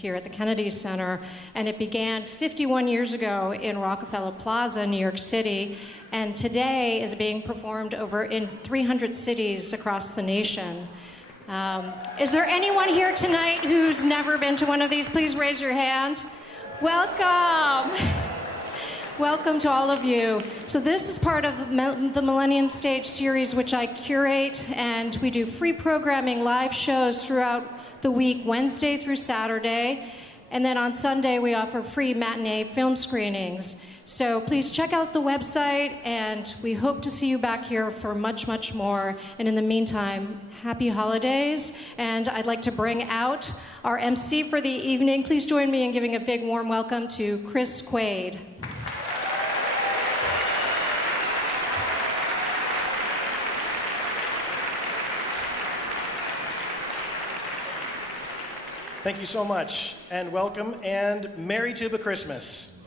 here at the Kennedy Center, and it began 51 years ago in Rockefeller Plaza, New York City, and today is being performed over in 300 cities across the nation. Is there anyone here tonight who's never been to one of these? Please raise your hand. Welcome. Welcome to all of you. So this is part of the Millennium Stage series, which I curate, and we do free programming, live shows throughout the week, Wednesday through Saturday. And then on Sunday, we offer free matinee film screenings. So please check out the website, and we hope to see you back here for much, much more. And in the meantime, happy holidays. And I'd like to bring out our MC for the evening. Please join me in giving a big warm welcome to Chris Quaid. Thank you so much, and welcome, and Merry Tuba Christmas.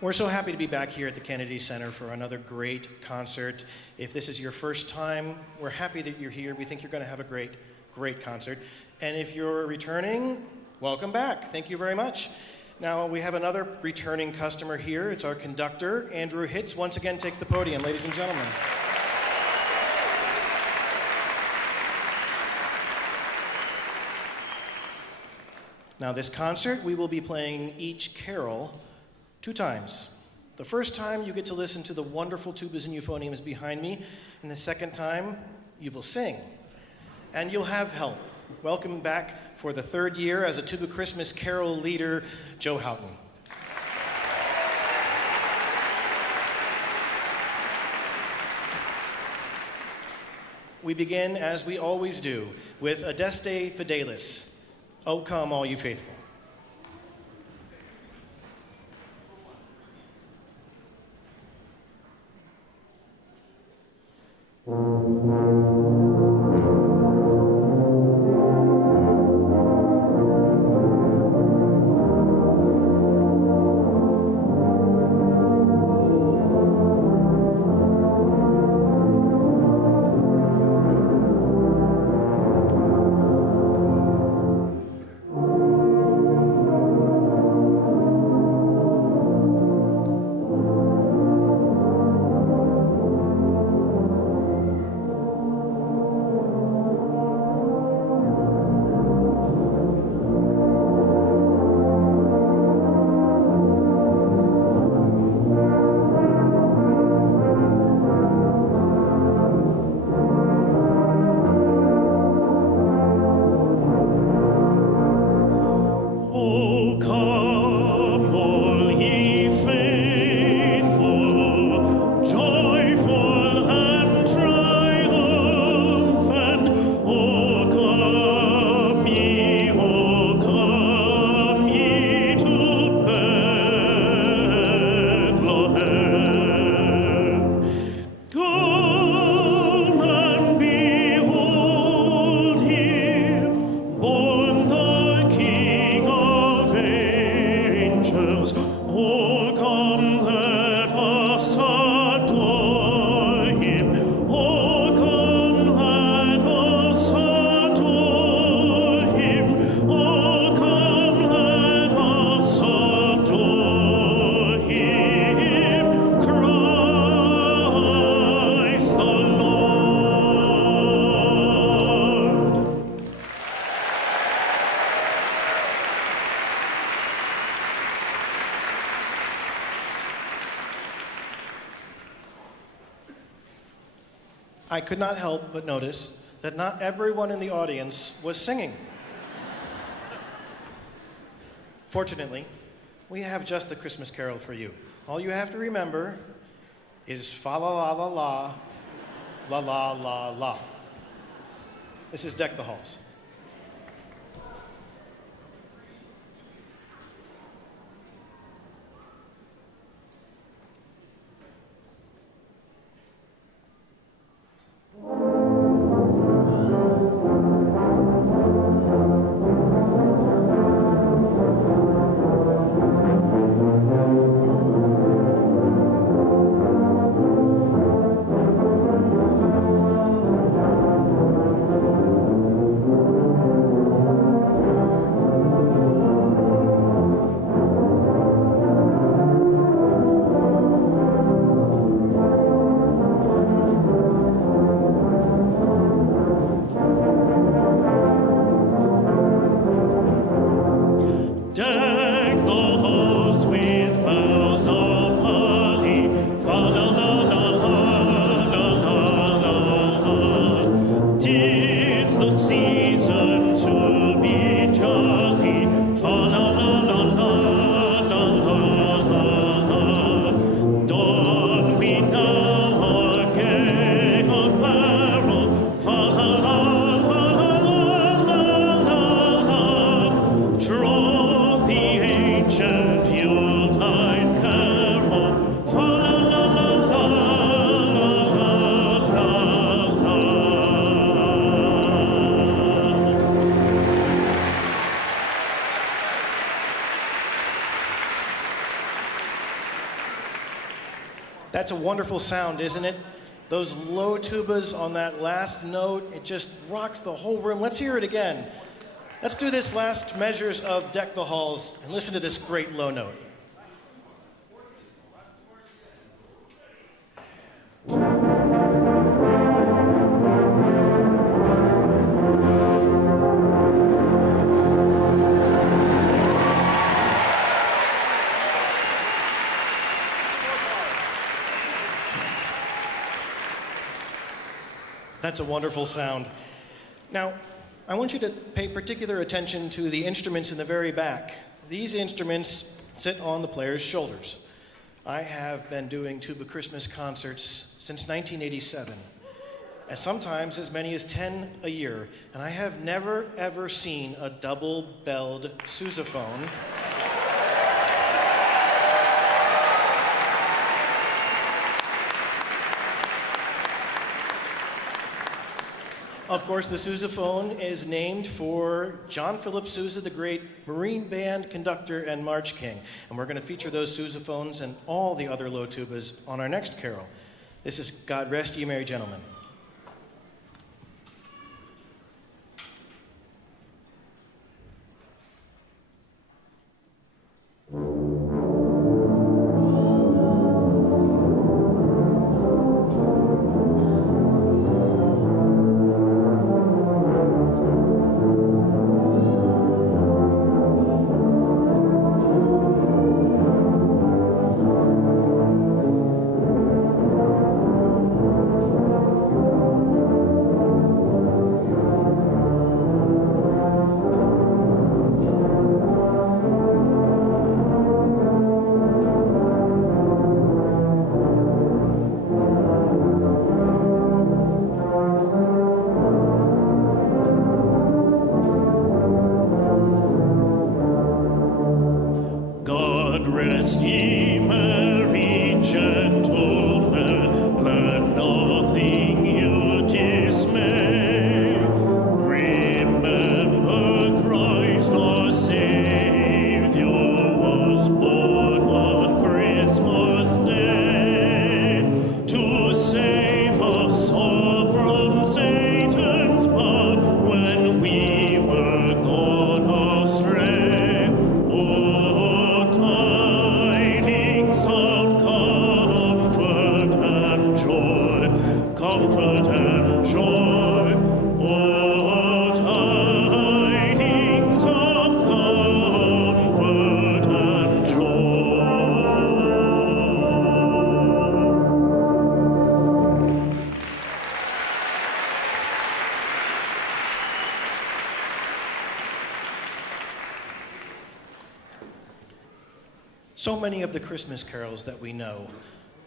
We're so happy to be back here at the Kennedy Center for another great concert. If this is your first time, we're happy that you're here. We think you're going to have a great, great concert. And if you're returning, welcome back. Thank you very much. Now, we have another returning customer here. It's our conductor, Andrew Hitz, once again takes the podium, ladies and gentlemen. Now, this concert, we will be playing each carol 2 times. The first time, you get to listen to the wonderful tubas and euphoniums behind me, and the second time, you will sing. And you'll have help. Welcome back for the 3rd year as a Tuba Christmas carol leader, Joe Houghton. We begin, as we always do, with Adeste Fidelis. Oh, come, all you faithful. I could not help but notice that not everyone in the audience was singing. Fortunately, we have just the Christmas carol for you. All you have to remember is fa la la la la, la la la la. This is Deck the Halls. That's a wonderful sound, isn't it? Those low tubas on that last note, it just rocks the whole room. Let's hear it again. Let's do this last measures of Deck the Halls and listen to this great low note. That's a wonderful sound. Now, I want you to pay particular attention to the instruments in the very back. These instruments sit on the player's shoulders. I have been doing Tuba Christmas concerts since 1987, and sometimes as many as 10 a year, and I have never, ever seen a double-belled sousaphone. Of course, the sousaphone is named for John Philip Sousa, the great Marine band conductor and march king. And we're going to feature those sousaphones and all the other low tubas on our next carol. This is God Rest Ye Merry Gentlemen. So many of the Christmas carols that we know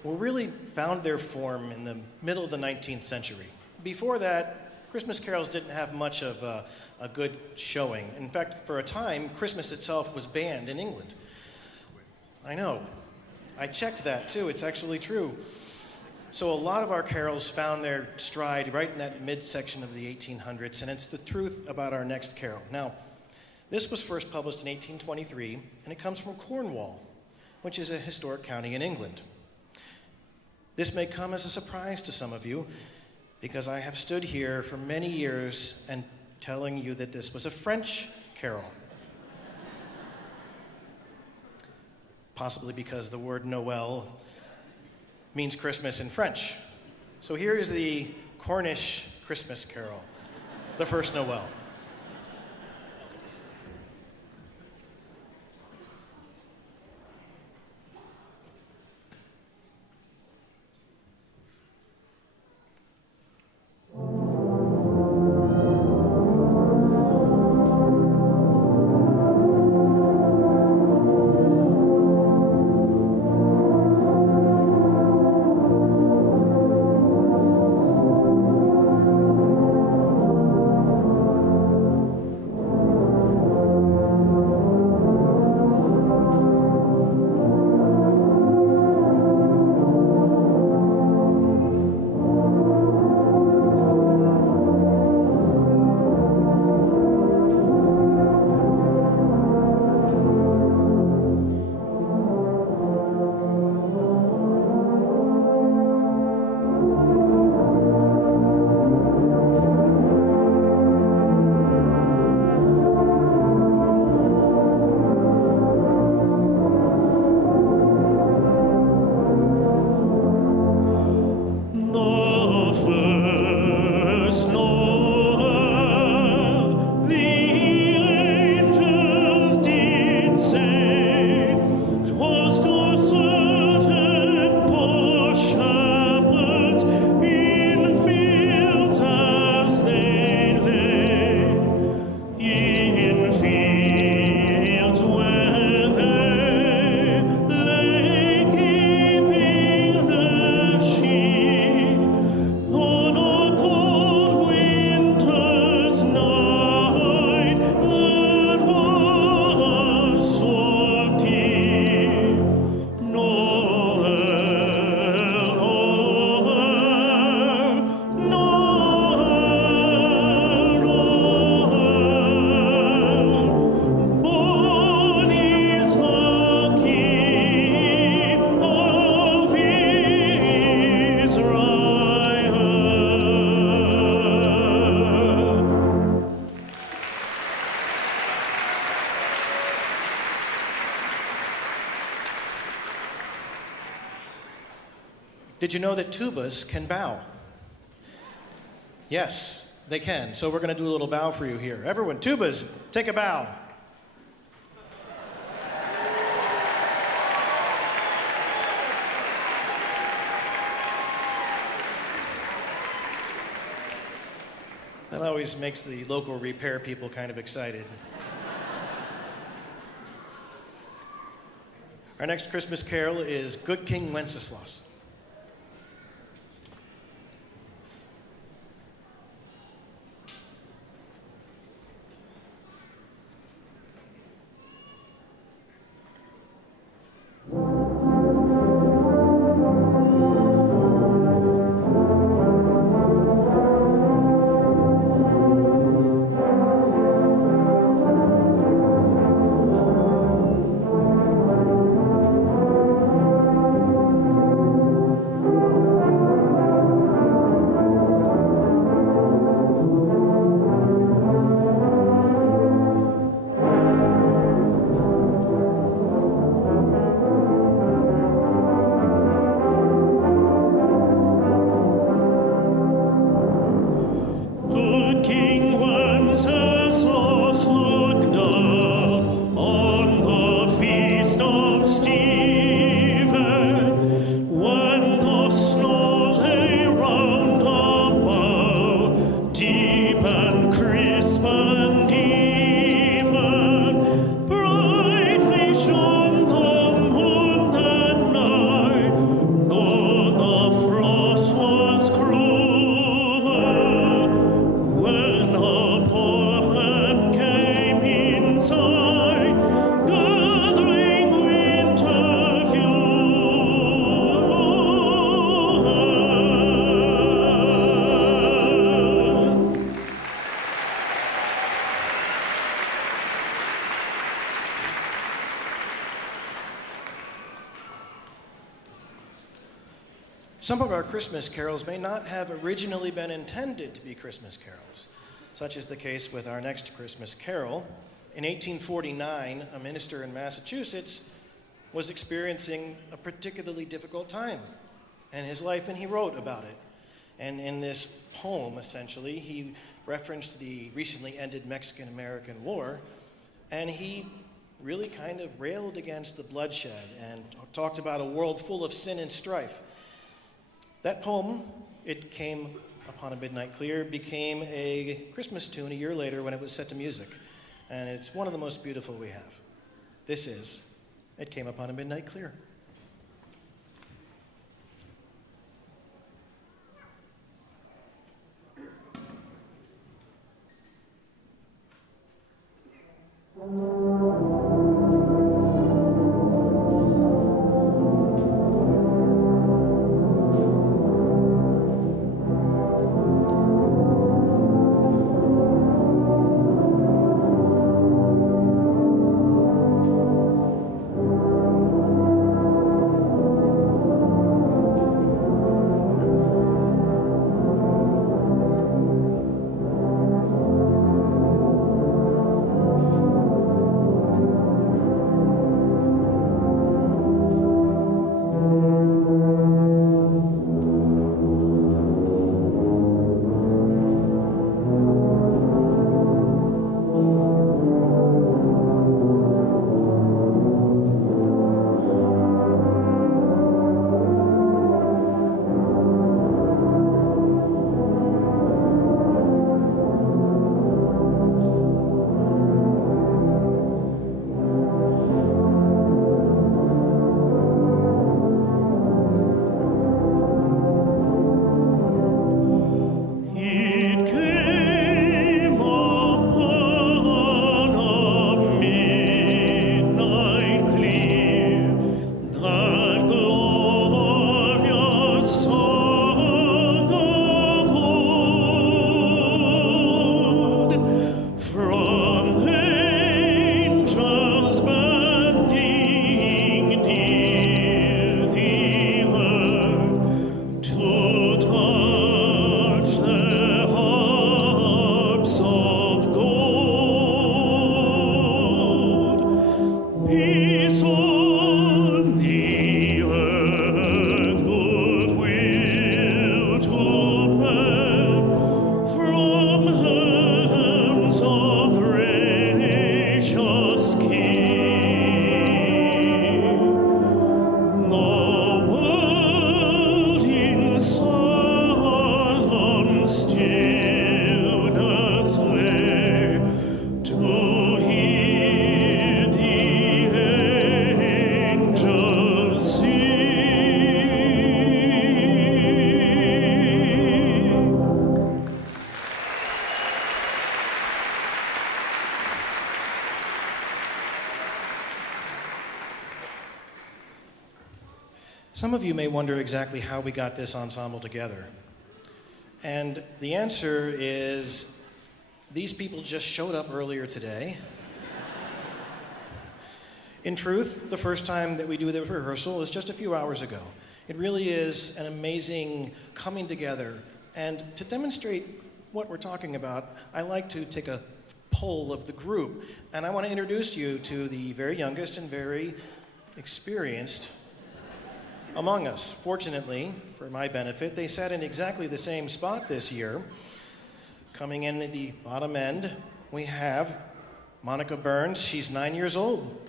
were really found their form in the middle of the 19th century. Before that, Christmas carols didn't have much of a good showing. In fact, for a time, Christmas itself was banned in England. I know. I checked that too. It's actually true. So a lot of our carols found their stride right in that midsection of the 1800s, and it's the truth about our next carol. Now, this was first published in 1823, and it comes from Cornwall, which is a historic county in England. This may come as a surprise to some of you, because I have stood here for many years and telling you that this was a French carol. Possibly because the word Noel means Christmas in French. So here is the Cornish Christmas carol, the First Noel. Did you know that tubas can bow? Yes, they can. So we're going to do a little bow for you here. Everyone, tubas, take a bow. That always makes the local repair people kind of excited. Our next Christmas carol is Good King Wenceslas. Some of our Christmas carols may not have originally been intended to be Christmas carols. Such is the case with our next Christmas carol. In 1849, a minister in Massachusetts was experiencing a particularly difficult time in his life, and he wrote about it. And in this poem, essentially, he referenced the recently ended Mexican-American War, and he really kind of railed against the bloodshed and talked about a world full of sin and strife. That poem, It Came Upon a Midnight Clear, became a Christmas tune a year later when it was set to music. And it's one of the most beautiful we have. This is It Came Upon a Midnight Clear. Some of you may wonder exactly how we got this ensemble together. And the answer is these people just showed up earlier today. In truth, the first time that we do the rehearsal is just a few hours ago. It really is an amazing coming together. And to demonstrate what we're talking about, I like to take a poll of the group. And I want to introduce you to the very youngest and very experienced among us. Fortunately, for my benefit, they sat in exactly the same spot this year. Coming in at the bottom end, we have Monica Burns. She's 9 years old.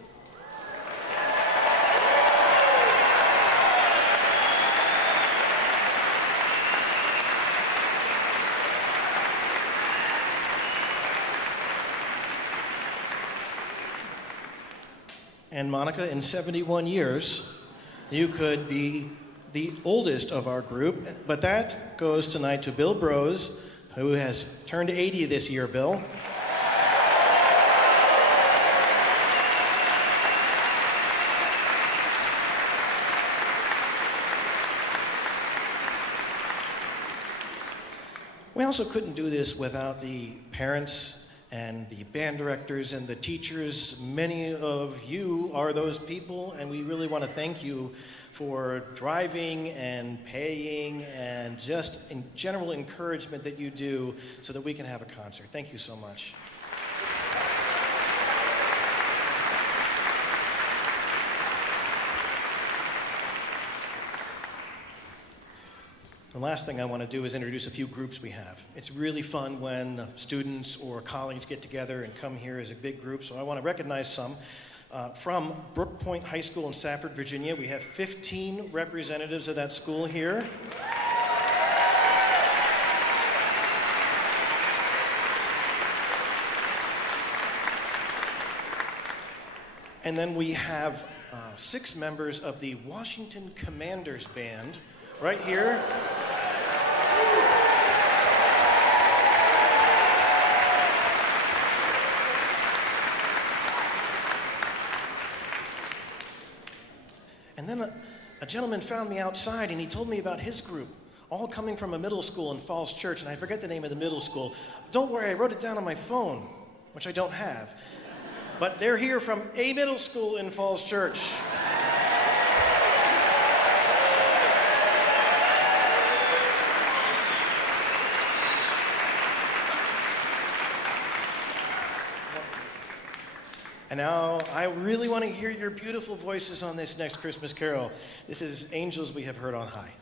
And Monica, in 71 years, you could be the oldest of our group, but that goes tonight to Bill Brose, who has turned 80 this year, Bill. We also couldn't do this without the parents and the band directors and the teachers. Many of you are those people, and we really want to thank you for driving and paying and just in general encouragement that you do so that we can have a concert. Thank you so much. The last thing I want to do is introduce a few groups we have. It's really fun when students or colleagues get together and come here as a big group, so I want to recognize some. From Brook Point High School in Stafford, Virginia, we have 15 representatives of that school here. And then we have 6 members of the Washington Commanders Band right here. And then a gentleman found me outside and he told me about his group, all coming from a middle school in Falls Church, and I forget the name of the middle school. Don't worry, I wrote it down on my phone, which I don't have. But they're here from a middle school in Falls Church. And now I really want to hear your beautiful voices on this next Christmas carol. This is Angels We Have Heard on High.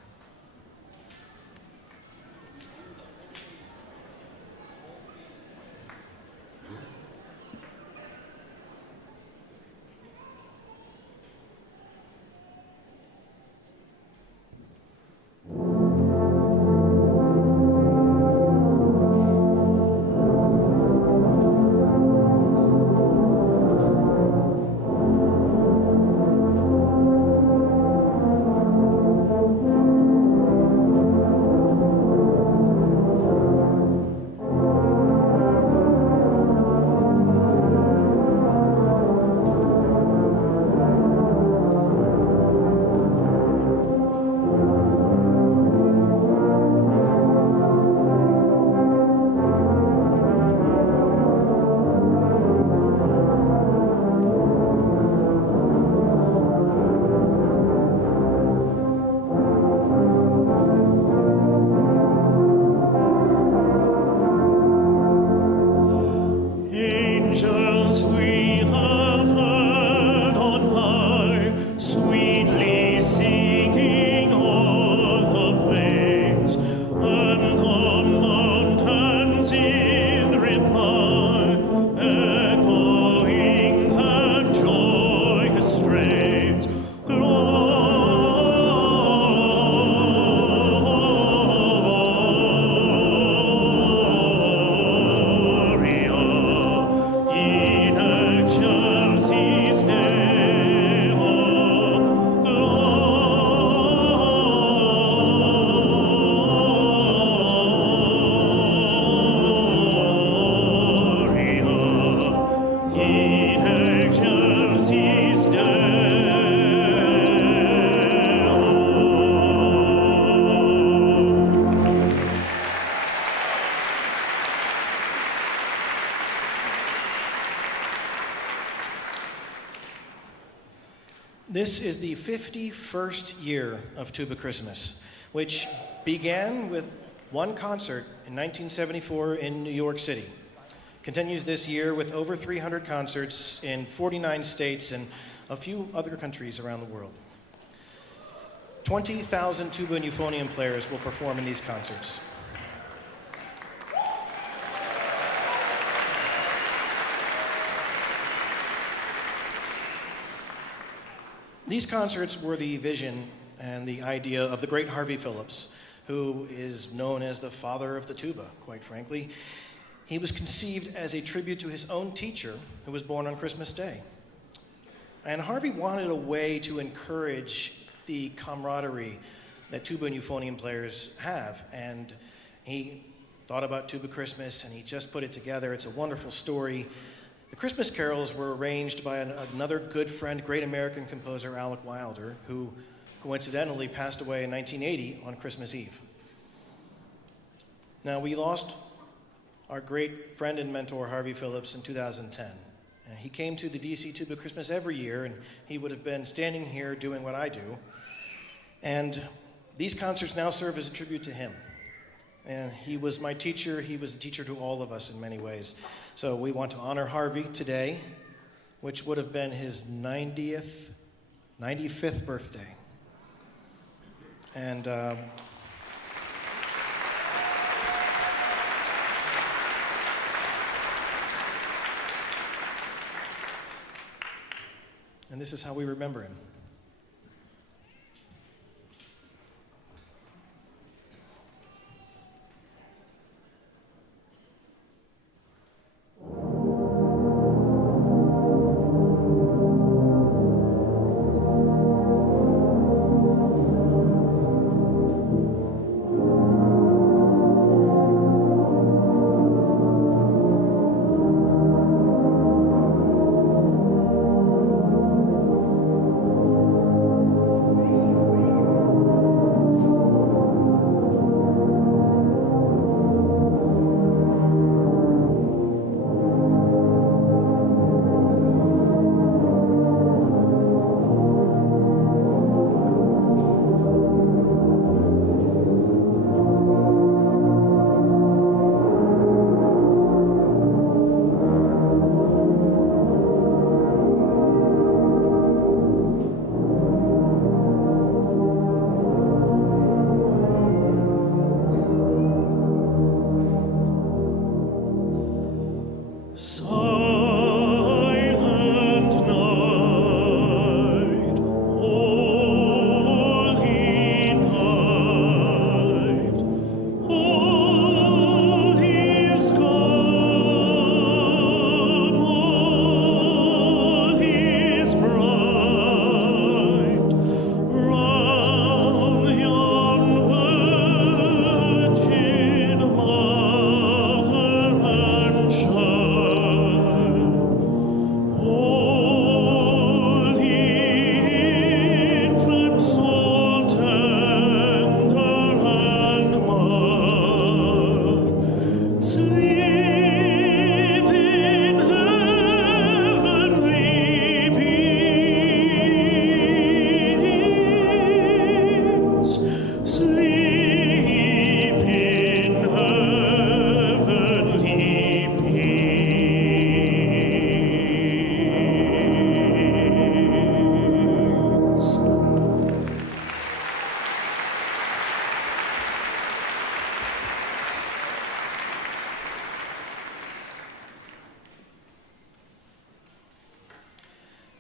This is the 51st year of Tuba Christmas, which began with one concert in 1974 in New York City. Continues this year with over 300 concerts in 49 states and a few other countries around the world. 20,000 tuba and euphonium players will perform in these concerts. These concerts were the vision and the idea of the great Harvey Phillips, who is known as the father of the tuba, quite frankly. He was conceived as a tribute to his own teacher, who was born on Christmas Day. And Harvey wanted a way to encourage the camaraderie that tuba and euphonium players have. And he thought about Tuba Christmas, and he just put it together. It's a wonderful story. The Christmas carols were arranged by another good friend, great American composer, Alec Wilder, who coincidentally passed away in 1980 on Christmas Eve. Now, we lost our great friend and mentor, Harvey Phillips, in 2010. He came to the DC Tuba Christmas every year, and he would have been standing here doing what I do. And these concerts now serve as a tribute to him. And he was my teacher. He was a teacher to all of us in many ways. So we want to honor Harvey today, which would have been his 95th birthday. And this is how we remember him.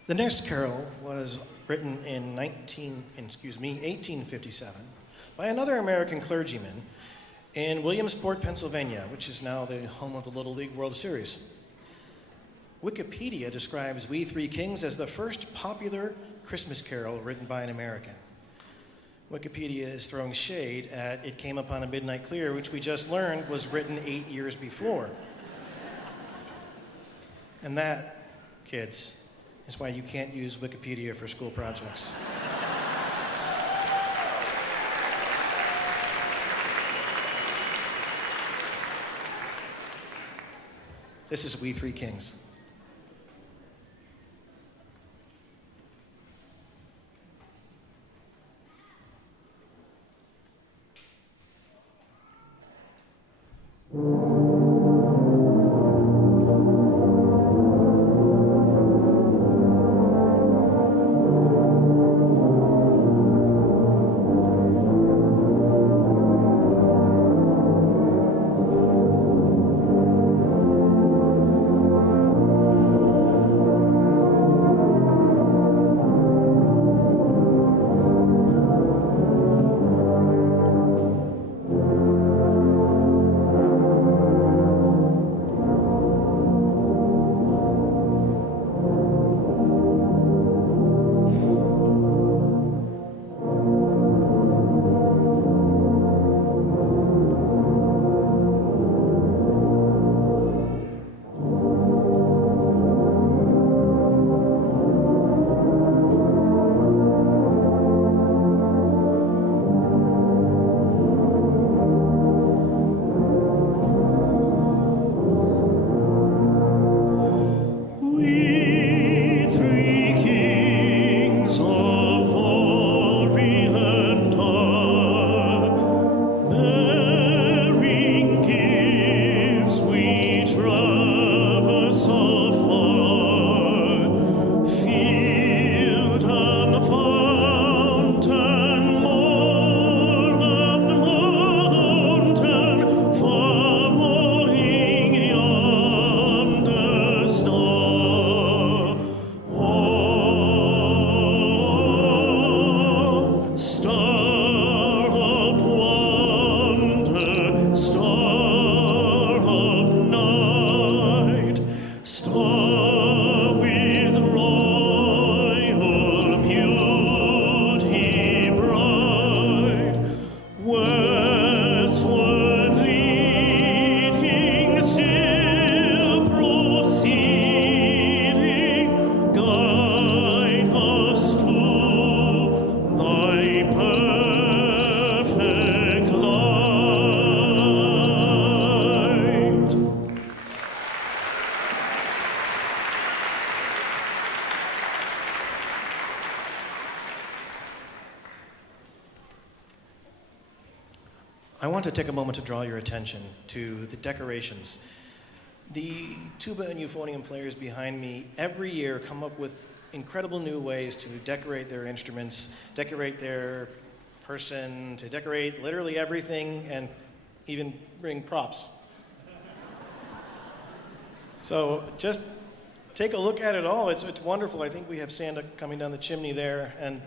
The next carol was written in 1857 by another American clergyman in Williamsport, Pennsylvania, which is now the home of the Little League World Series. Wikipedia describes We Three Kings as the first popular Christmas carol written by an American. Wikipedia is throwing shade at It Came Upon a Midnight Clear, which we just learned was written 8 years before. And that, kids, is why you can't use Wikipedia for school projects. This is We Three Kings. I want to take a moment to draw your attention to the decorations. The tuba and euphonium players behind me every year come up with incredible new ways to decorate their instruments, decorate their person, to decorate literally everything, and even bring props. So just take a look at it all. It's wonderful. I think we have Santa coming down the chimney there, and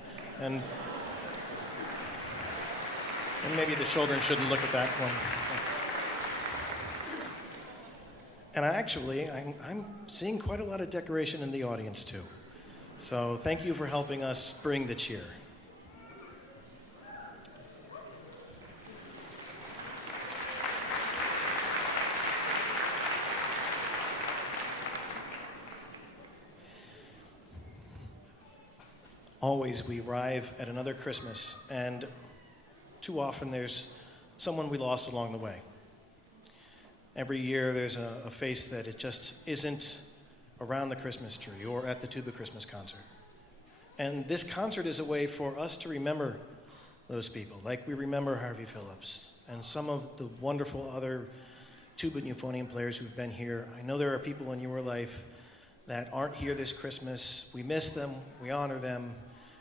maybe the children shouldn't look at that one. And I'm seeing quite a lot of decoration in the audience too. So thank you for helping us bring the cheer. Always we arrive at another Christmas, and too often there's someone we lost along the way. Every year there's a face that it just isn't around the Christmas tree or at the Tuba Christmas concert. And this concert is a way for us to remember those people, like we remember Harvey Phillips and some of the wonderful other tuba and euphonium players who've been here. I know there are people in your life that aren't here this Christmas. We miss them, we honor them,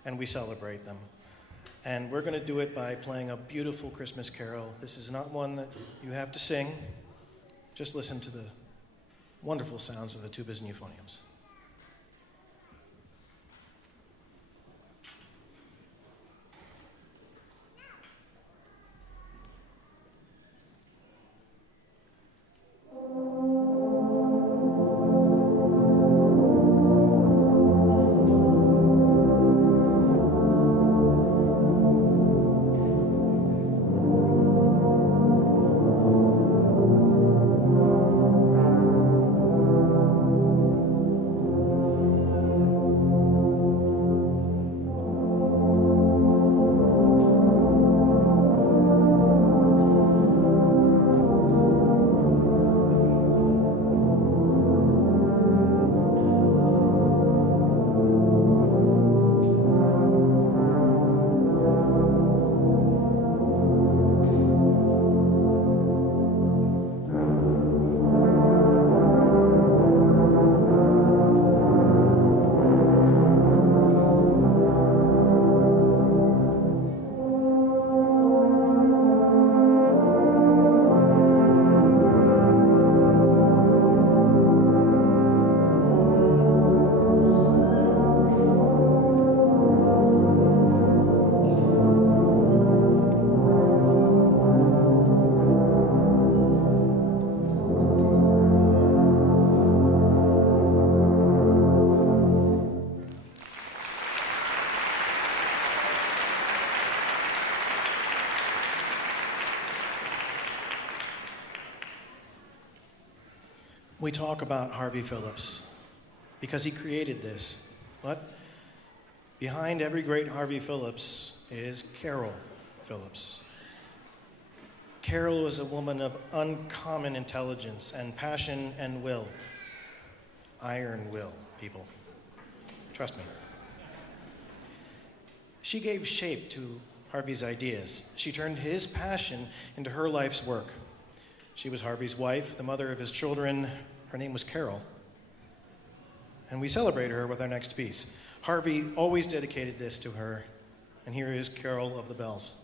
and we celebrate them. And we're going to do it by playing a beautiful Christmas carol. This is not one that you have to sing. Just listen to the wonderful sounds of the tubas and euphoniums. We talk about Harvey Phillips because he created this. But behind every great Harvey Phillips is Carol Phillips. Carol was a woman of uncommon intelligence and passion and will. Iron will, people. Trust me. She gave shape to Harvey's ideas. She turned his passion into her life's work. She was Harvey's wife, the mother of his children. Her name was Carol. And we celebrate her with our next piece. Harvey always dedicated this to her. And here is Carol of the Bells.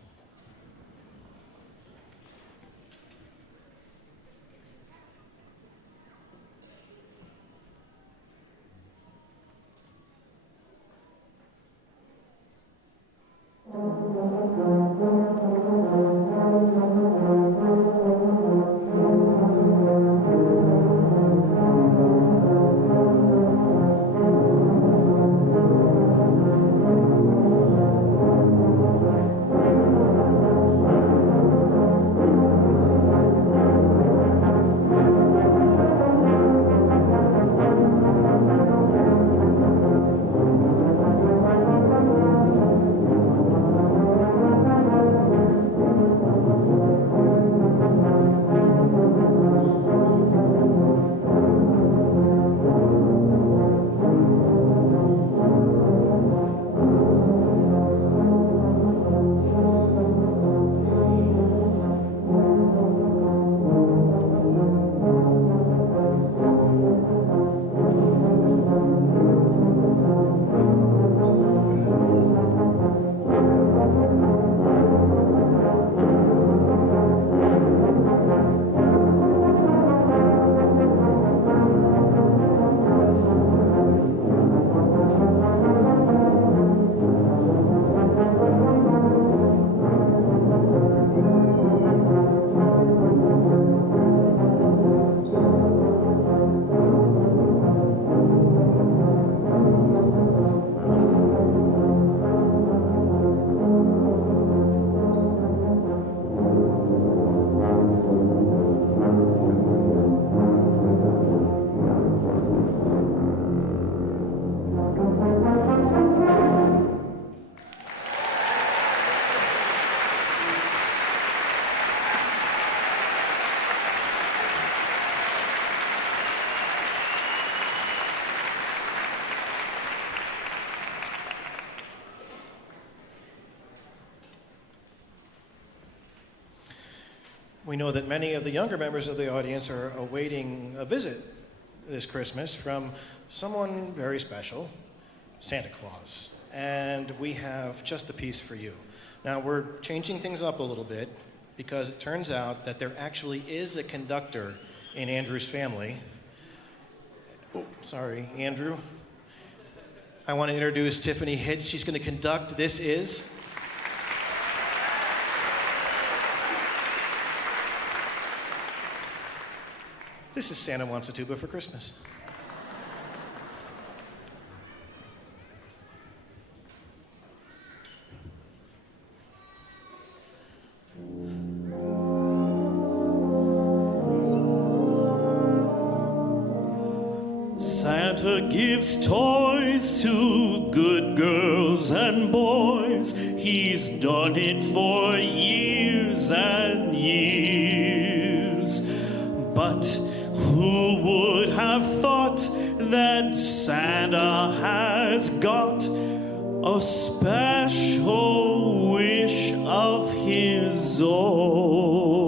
We know that many of the younger members of the audience are awaiting a visit this Christmas from someone very special, Santa Claus. And we have just the piece for you. Now, we're changing things up a little bit because it turns out that there actually is a conductor in Andrew's family. Oh, sorry, Andrew. I want to introduce Tiffany Hitz. She's going to conduct This Is. This is Santa Wants a Tuba for Christmas. Santa gives toys to good girls and boys. He's done it for years and years. But who would have thought that Santa has got a special wish of his own?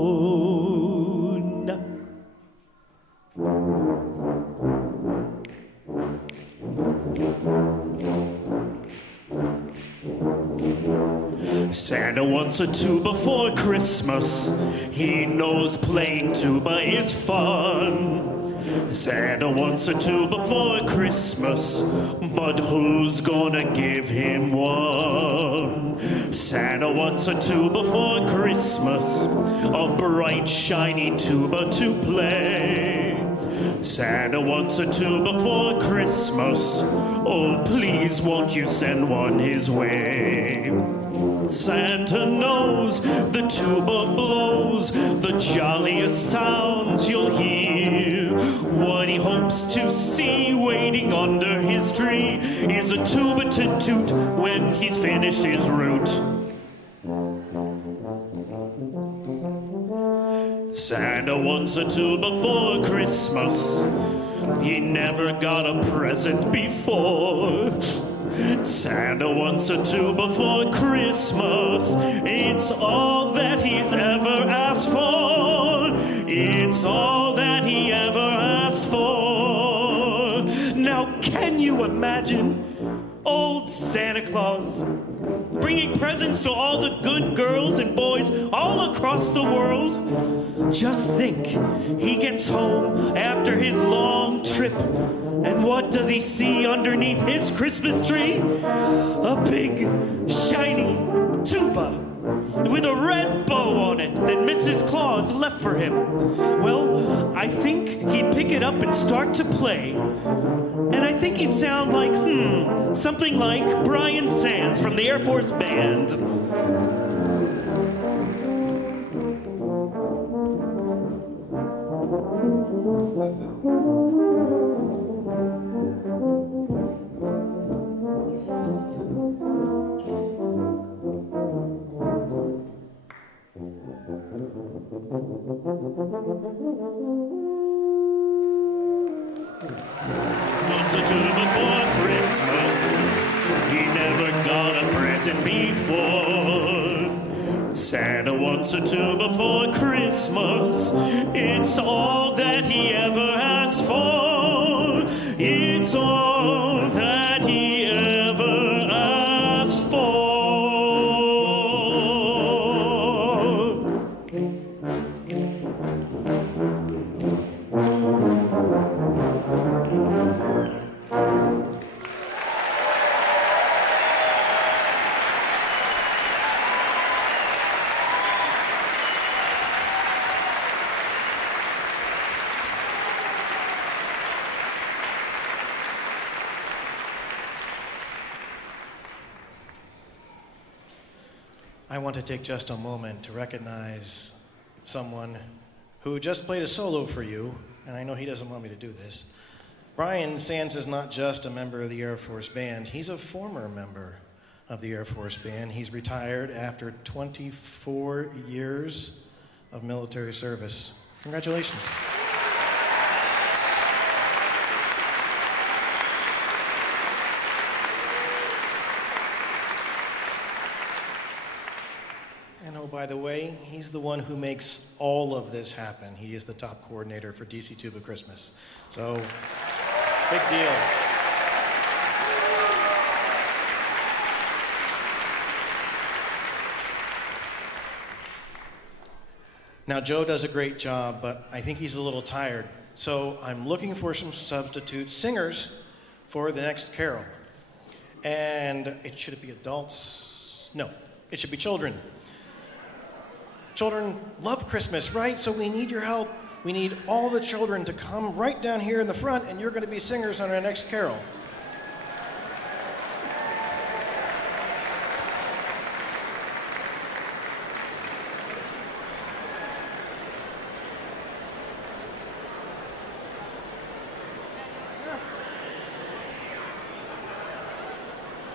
Santa wants a tuba for Christmas. He knows playing tuba is fun. Santa wants a tuba for Christmas, but who's gonna give him one? Santa wants a tuba for Christmas, a bright, shiny tuba to play. Santa wants a tuba for Christmas. Oh, please, won't you send one his way? Santa knows the tuba blows the jolliest sounds you'll hear. What he hopes to see waiting under his tree is a tuba to toot when he's finished his route. Santa wants a tuba for Christmas. He never got a present before. Santa wants a tuba for Christmas. It's all that he's ever asked for. It's all that he ever asked for. Now, can you imagine old Santa Claus bringing presents to all the good girls and boys all across the world? Just think, he gets home after his long trip, and what does he see underneath his Christmas tree? A big, shiny tuba with a red bow on it that Mrs. Claus left for him. Well, I think he'd pick it up and start to play. And I think he'd sound like, something like Brian Sands from the Air Force Band. Wants a tuba for Christmas. He never got a present before. Santa wants a tuba for Christmas. It's all that he ever asked for. It's all that he ever asked for. I want to take just a moment to recognize someone who just played a solo for you, and I know he doesn't want me to do this. Brian Sands is not just a member of the Air Force Band, he's a former member of the Air Force Band. He's retired after 24 years of military service. Congratulations. And oh, by by the way, he's the one who makes all of this happen. He is the top coordinator for DC Tuba Christmas. So, big deal. Now, Joe does a great job, but I think he's a little tired. So I'm looking for some substitute singers for the next carol. And should it be adults? No, it should be children. Children love Christmas, right? So we need your help. We need all the children to come right down here in the front, and you're going to be singers on our next carol.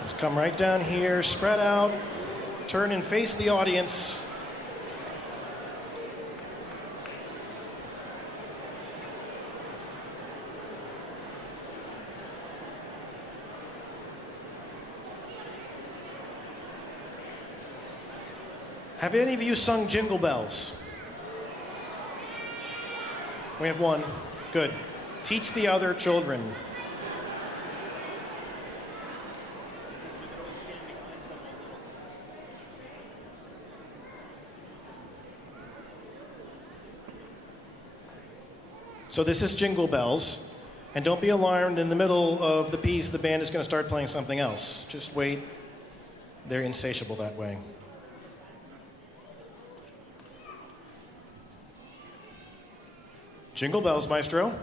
Just come right down here, spread out, turn and face the audience. Have any of you sung Jingle Bells? We have one. Good. Teach the other children. So this is Jingle Bells, and don't be alarmed in the middle of the piece, the band is going to start playing something else. Just wait. They're insatiable that way. Jingle Bells, Maestro.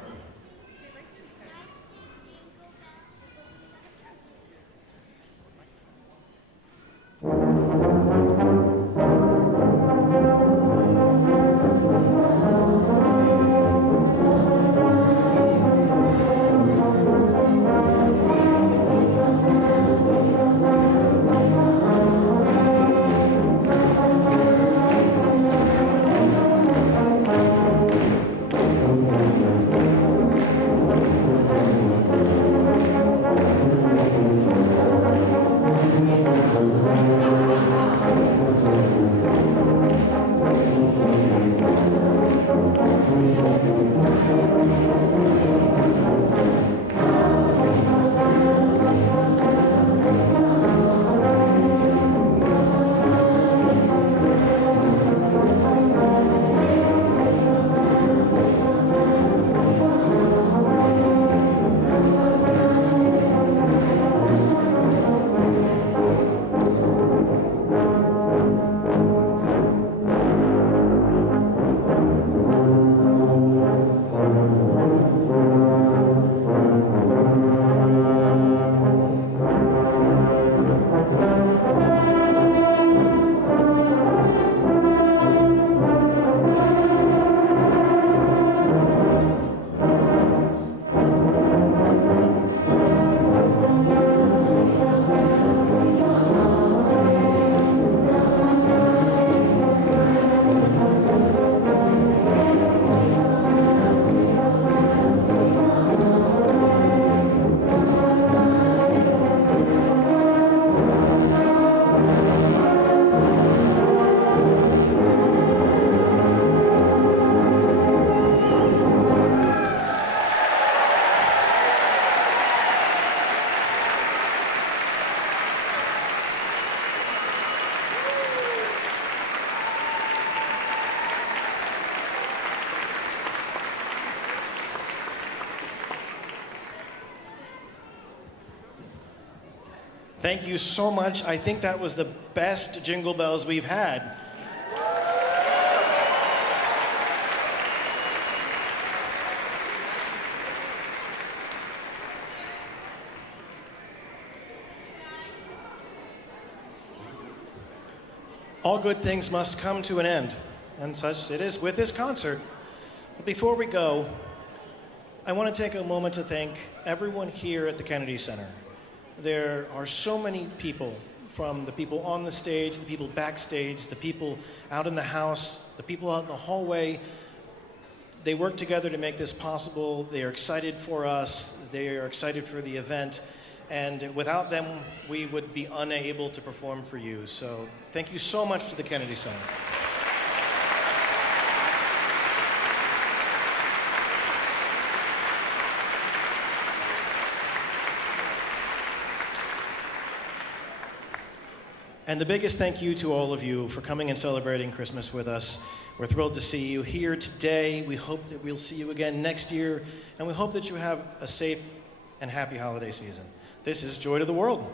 Thank you so much. I think that was the best Jingle Bells we've had. All good things must come to an end, and such it is with this concert. But before we go, I want to take a moment to thank everyone here at the Kennedy Center. There are so many people, from the people on the stage, the people backstage, the people out in the house, the people out in the hallway. They work together to make this possible. They are excited for us. They are excited for the event. And without them, we would be unable to perform for you. So thank you so much to the Kennedy Center. And the biggest thank you to all of you for coming and celebrating Christmas with us. We're thrilled to see you here today. We hope that we'll see you again next year, and we hope that you have a safe and happy holiday season. This is Joy to the World.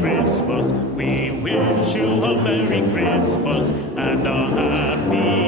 Christmas. We wish you a Merry Christmas and a Happy